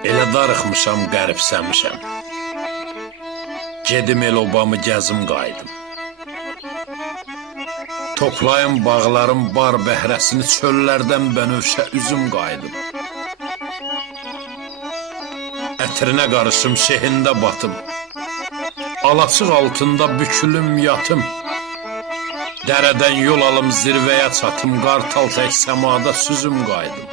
Elə darıxmışam, qəribsəmişəm. Gedim el obamı gəzim qaydım. Toplayım bağların bar bəhrəsini, çöllərdən bənövşə üzüm qaydım. Ətrinə qarışım, şehində batım. Alaçıq altında bükülüm yatım. Dərədən yol alım, zirvəyə çatım. Qartal tək səmada süzüm qaydım.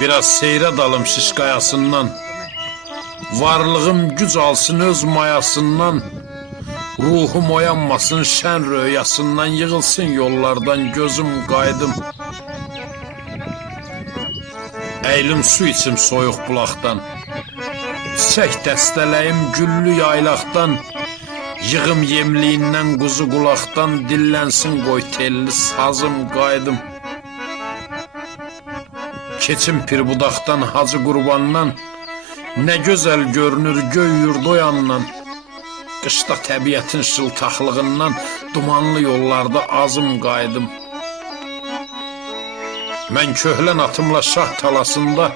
Biraz seyrə dalım şiş qayasından. Varlığım güc alsın öz mayasından. Ruhum oyanmasın şən röyasından. Yığılsın yollardan gözüm qaydım. Əylim su içim soyuq bulaqdan. Çiçək dəstələyim güllü yaylaqdan. Yığım yemliyindən quzu qulaqdan. Dillənsin qoy telli sazım qaydım. Keçim pirbudaqdan hacı qurbandan. Nə gözəl görünür göy yurdu yandan. Qışda təbiətin şıltaqlığından. Dumanlı yollarda azım qaydım. Mən köhlən atımla şah talasında,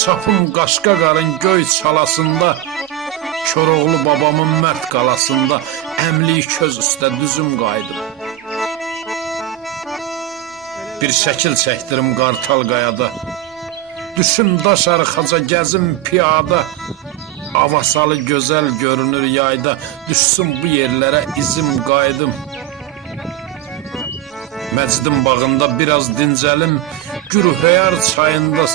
çapım qaşqa qarın göy çalasında, Koroğlu babamın mərd qalasında, əmlik köz üstə düzüm qaydım. Bir şəkil çəkdirim Qartal qayada, düşüm daş arxaca gəzim piyada, Avasalı gözəl görünür yayda, düşsün bu yerlərə izim qaydım. Məcdim bağında biraz dincəlim, Gürhöyar çayında